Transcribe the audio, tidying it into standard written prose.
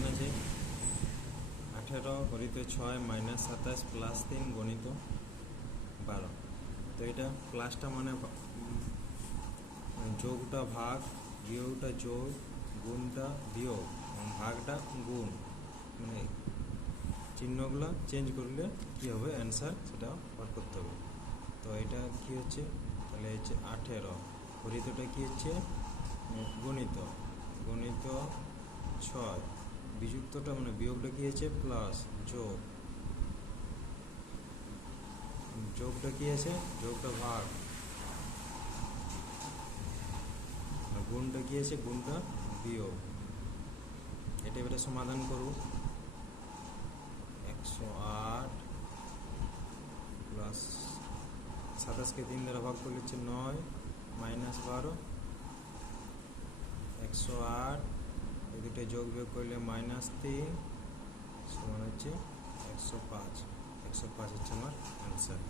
Question আছে 18 গণিত 6 minus 27 plus 3 গণিত 12। তো এটা প্লাসটা মানে যোগটা ভাগ, বিয়োগটা যোগ, গুণটা বিয়োগ, ভাগটা গুণ, মানে চিহ্নগুলো চেঞ্জ করলে কী হবে অ্যান্সার সেটা বার করতে হবে। তো এটা কি হচ্ছে, তাহলে হচ্ছে 18, গণিতটা কি হচ্ছে গণিত, গণিত 6, বিযুক্তটা মানে বিয়োগটা কি হচ্ছে প্লাস, যোগ, যোগটা কি আছে যোগটা ভাগ, গুণটা কি আছে গুণটা বিয়োগ। এটা এবারে সমাধান করব। 108 প্লাস 27কে 3 দ্বারা ভাগ করলে হচ্ছে 9 মাইনাস 12, 108 এই দুটো যোগ বিয়োগ করলে মাইনাস 3 সমান হচ্ছে 105। 105 হচ্ছে আমার অ্যান্সার।